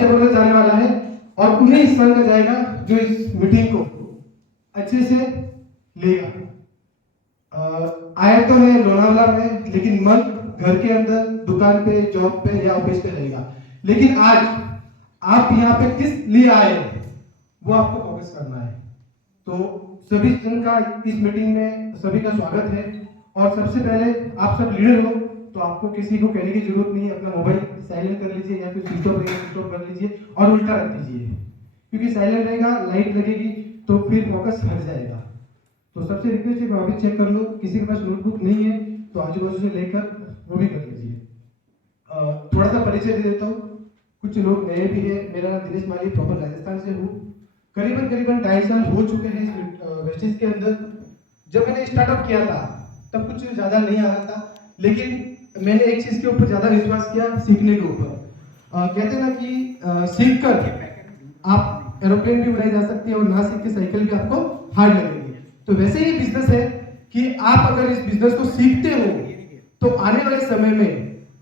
जबरदस्त जाने वाला है और उन्हें स्थान का जाएगा जो इस मीटिंग को अच्छे से लेगा। आया तो है लोनावला में, लेकिन मन घर के अंदर, दुकान पे, जॉब पे या ऑफिस पे रहेगा। लेकिन आज आप यहाँ पे किस लिए आए वो आपको फोकस करना है। तो सभी जन का इस मीटिंग में सभी का स्वागत है। और सबसे पहले आप सब लीडर हो तो आपको किसी को कहने की जरूरत नहीं है, अपना मोबाइल साइलेंट कर लीजिए या फिर स्विच ऑफ कर लीजिए और उल्टा रख दीजिए, क्योंकि साइलेंट रहेगा, लाइट लगेगी तो फिर फोकस हट जाएगा। तो सबसे रिक्वेस्ट है कि अभी चेक कर लो, किसी के पास नोटबुक नहीं है तो आजू बाजू से लेकर वो भी कर लीजिए। थोड़ा सा परिचय दे देता हूँ, कुछ लोग नए भी है। मेरा नाम दिनेश माली, प्रॉपर राजस्थान से हूँ। करीबन 2.5 साल हो चुके हैं वेस्टिज के अंदर। जब मैंने स्टार्टअप किया था तब कुछ ज़्यादा नहीं आ रहा था, लेकिन मैंने एक चीज़ के ऊपर ज़्यादा विश्वास किया, सीखने के ऊपर। कहते हैं ना कि सीख कर आप एरोप्लेन भी उड़ाई जा सकती है और ना सीख के साइकिल भी आपको हार्ड लगेगी। तो वैसे ही बिजनेस है कि आप अगर इस बिजनेस को सीखते हो तो आने वाले समय में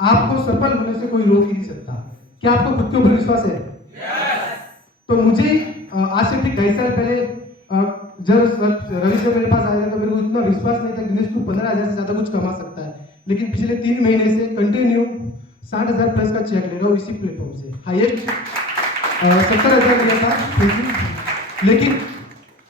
आपको सफल होने से कोई रोक ही नहीं सकता। क्या आपको खुद के ऊपर विश्वास है? तो मुझे आज से ठीक 2.5 साल पहले जब रवि सर मेरे पास आया था तो मेरे को इतना विश्वास नहीं था कि दिनेश तू 15,000 से ज्यादा कुछ कमा सकता है। लेकिन पिछले 3 महीने से कंटिन्यू 60,000 प्लस का चेक ले रहा हूँ इसी प्लेटफॉर्म से। हाईएस्ट 70,000 मिला था। लेकिन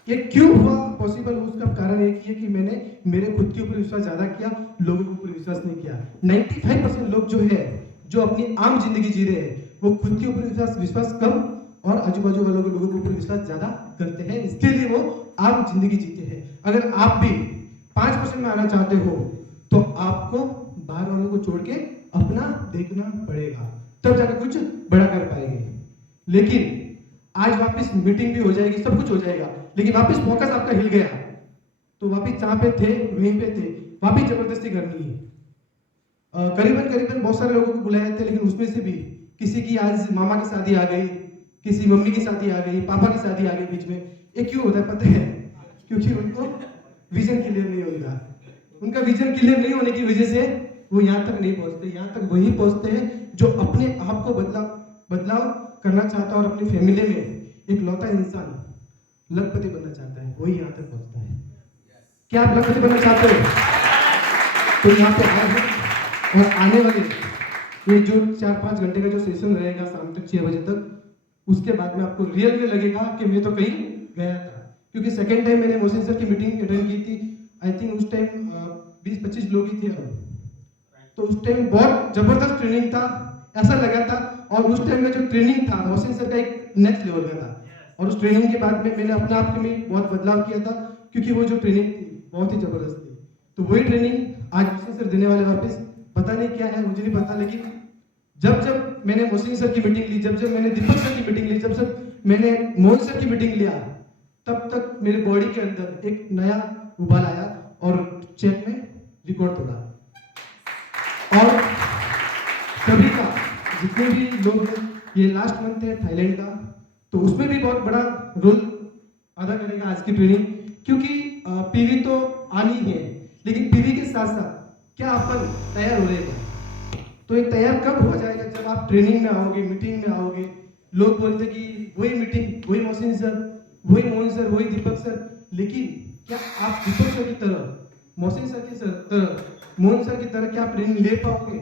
ये क्यों हुआ पॉसिबल? उसका कारण एक ही है कि मैंने मेरे खुद के ऊपर विश्वास ज्यादा किया, लोगों के ऊपर विश्वास नहीं किया। 95% लोग जो है जो अपनी आम जिंदगी जी रहे हैं वो खुद के ऊपर विश्वास कम और आजू बाजू वालों के लोगों के ऊपर विश्वास ज्यादा करते हैं, इसके लिए वो आम जिंदगी जीते हैं। अगर आप भी 5% में आना चाहते हो तो आपको बाहर वालों को छोड़ के अपना देखना पड़ेगा, तब जाकर कुछ बड़ा कर पाएंगे। लेकिन आज वापस मीटिंग भी हो जाएगी, सब कुछ हो जाएगा, लेकिन वापस फोकस आपका हिल गया तो वापस जहां पे थे वहीं पे थे, वापस जबरदस्ती करनी है। करीबन बहुत सारे लोगों को बुलाए थे, लेकिन उसमें से भी किसी की आज मामा की शादी आ गई, किसी मम्मी की शादी आ गई, पापा की शादी आ गई बीच में। ये क्यों होता है पता है? क्योंकि उनको विजन क्लियर नहीं होता। उनका विजन क्लियर नहीं होने की वजह से वो यहाँ तक नहीं पहुंचते। यहाँ तक वही पहुंचते हैं जो अपने आप को बदलाव करना चाहता है और अपनी फैमिली में एक लौता इंसान लखपति बनना चाहता है, वही यहाँ तक पहुंचता है। क्या आप लखपति बनना चाहते हो? तो यहाँ पे आए हैं और आने वाले ये जो 4-5 घंटे का जो सेशन रहेगा शाम तक 6 बजे तक, उसके बाद में आपको रियल में लगेगा कि मैं तो कहीं गया था। क्योंकि सेकेंड टाइम मैंने मोहसिन सर की मीटिंग अटेंड की थी, आई थिंक उस टाइम 20-25 लोग ही थे। तो उस टाइम बहुत जबरदस्त ट्रेनिंग था, ऐसा लगा था। और उस टाइम में जो ट्रेनिंग था मोहसिन सर का एक नेक्स्ट लेवल का था। और उस ट्रेनिंग के बाद में मैंने अपने आप में बहुत बदलाव किया था, क्योंकि वो जो ट्रेनिंग थी बहुत ही जबरदस्त थी। तो वही ट्रेनिंग आज मोहसिन सर देने वाले वापस, पता नहीं क्या है मुझे नहीं पता, लेकिन जब मैंने मोहसिन सर की मीटिंग ली, जब मैंने दीपक सर की मीटिंग ली, जब मैंने मोहन सर की मीटिंग लिया, तब तक मेरे बॉडी के अंदर एक नया उबाल आया और चेक में रिकॉर्ड तोड़ा। और सभी का जितने भी लोग हैं, ये लास्ट मंथ है थाईलैंड का, तो उसमें भी बहुत बड़ा रोल अदा करेगा आज की ट्रेनिंग। क्योंकि पीवी तो आनी है, लेकिन पीवी के साथ साथ क्या अपन तैयार हो रहे हैं? तो ये तैयार कब हो जाएगा? जब आप ट्रेनिंग में आओगे, मीटिंग में आओगे। लोग बोलते कि वही मीटिंग, वही मोहसिन सर, वही मोहन सर, वही दीपक सर। लेकिन क्या आप दीपक सर की तरह, मोहसिन सर की तरह, मोहन सर की तरह क्या आप ट्रेनिंग ले पाओगे?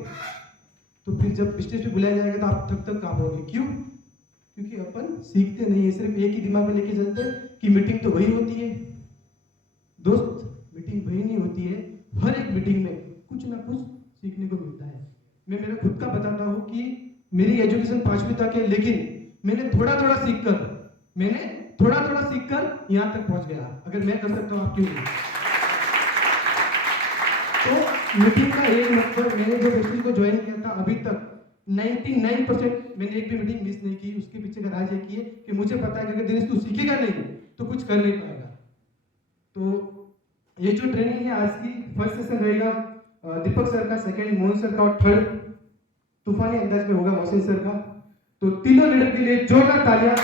तो फिर जब स्टेज पे बुलाया जाएगा तो आप थक काम होगे। क्यों? क्योंकि अपन सीखते नहीं है, सिर्फ एक ही दिमाग में लेके चलते हैं कि मीटिंग तो वही होती है। दोस्त, मीटिंग वही नहीं होती है। हर एक मीटिंग में कुछ ना कुछ सीखने को मिलता है। मैं मेरा खुद का बताता हूँ कि मेरी एजुकेशन 5वीं तक है, लेकिन मैंने थोड़ा थोड़ा सीखकर यहाँ तक पहुँच गया। अगर मैं कर सकता हूँ आप क्यों नहीं? तो मीटिंग का एक मतलब, मैंने जो वेस्टिज को ज्वाइन किया था अभी तक 99% मैंने एक भी मीटिंग मिस नहीं की। उसके पीछे का राज एक ही है कि मुझे पता है कि अगर दिनेश तू सीखेगा नहीं तो कुछ कर नहीं पाएगा। तो ये जो ट्रेनिंग है आज की, फर्स्ट सेशन रहेगा दीपक सर का, सेकंड मोहन सर का और थर्ड तूफानी अंदाज में होगा मोहसिन सर का। तो तीनों लीडर के लिए जोरदार तालियां।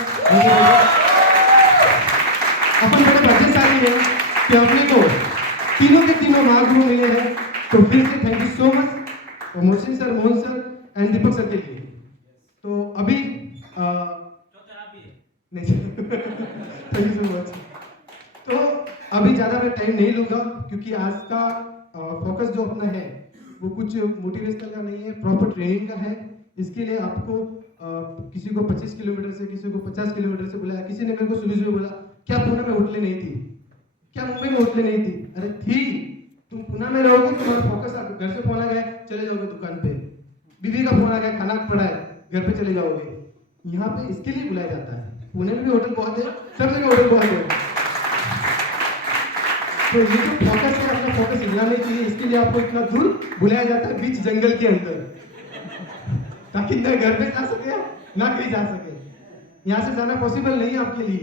अपन बड़े भाग्यशाली हैं कि अपने को तीनों के तीनों महागुरु मिले हैं। तो फिर से thank you so much Mohsin sir, Mohan sir and Deepak sir के लिए। तो अभी नहीं थैंक यू सो मच। तो अभी ज़्यादा मैं टाइम नहीं लूँगा क्योंकि आज का फोकस जो अपना है वो कुछ मोटिवेशनल का नहीं है, प्रॉपर ट्रेनिंग का है। इसके लिए आपको किसी को 25 किलोमीटर से, किसी को 50 किलोमीटर से बुलाया। किसी ने मेरे को सुबह सुबह बोला, क्या पुणे में होटलें नहीं थी, क्या मुंबई में होटलें नहीं थी? अरे थी, तुम पुणे में रहोगे, तुम्हारा फोकस घर से फोन आ गया, चले जाओगे दुकान पे, बीवी का फोन आ गया, खाना पड़ा है, घर पे चले जाओगे। यहाँ पे इसके लिए बुलाया जाता है। पुणे में भी होटल बहुत है, सब जगह होटल बहुत है। तो ये जो फोकस है, अपना फोकस हिलना नहीं चाहिए। इसके लिए आपको इतना दूर बुलाया जाता है, बीच जंगल के अंदर, ताकि ना घर पे जा सके ना कहीं जा सके। यहाँ से जाना पॉसिबल नहीं है आपके लिए,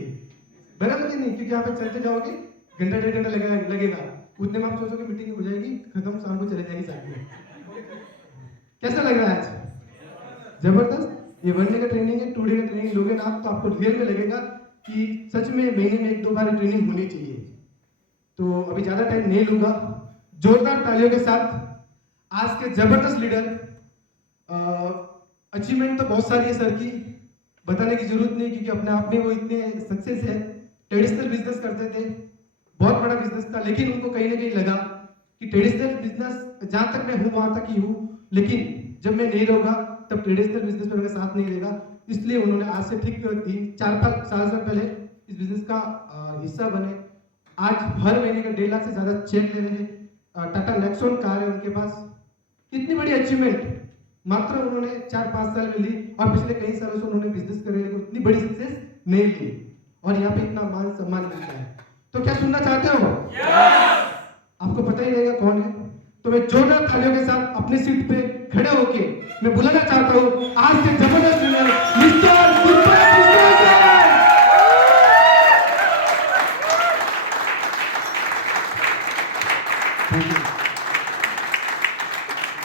बराबर नहीं, क्योंकि यहाँ पे चलते जाओगे घंटा 1.5 घंटा लगेगा। उतने में आप सोचोगे मीटिंग हो जाएगी खत्म, शाम को चले जाएंगे साथ में। कैसा लग रहा है आज? जबरदस्त। ये 1 डे का ट्रेनिंग है, 2 डे का ट्रेनिंग लोगे ना आप, तो आपको रियल में लगेगा कि सच में महीने में 1-2 बार ट्रेनिंग होनी चाहिए। तो अभी ज्यादा टाइम नहीं लूंगा। जोरदार तालियों के साथ आज के जबरदस्त लीडर। अचीवमेंट तो बहुत सारी है सर की, बताने की जरूरत नहीं, क्योंकि अपने आप में वो इतने सक्सेस है। ट्रेडिशनल बिजनेस करते थे, बहुत बड़ा बिजनेस था, लेकिन उनको कहीं ना कहीं लगा कि ट्रेडिशनल बिजनेस जहां तक मैं हूँ वहां तक ही हूँ, लेकिन जब मैं नहीं रहूंगा तब ट्रेडिशनल बिजनेस में मेरा साथ नहीं देगा। इसलिए उन्होंने आज से ठीक 3-4 साल से पहले इस बिजनेस का हिस्सा बने। आज हर महीने का 1.5 लाख से ज्यादा चेक ले रहे हैं। टाटा नेक्सॉन कार है उनके पास। कितनी बड़ी अचीवमेंट मात्र उन्होंने 4-5 साल में ली, और पिछले कई सालों से उन्होंने बिजनेस कर रहे हैं, इतनी बड़ी सक्सेस नहीं ली, और यहाँ पे इतना मान सम्मान मिलता है। तो क्या सुनना चाहते हो? आपको पता ही रहेगा कौन है। तो मैं जोरदार तालियों के साथ अपने सीट पे खड़े होके मैं बुलाना चाहता हूँ आज के जबरदस्त मिस्टर गुरप्रीत बिश्नोई।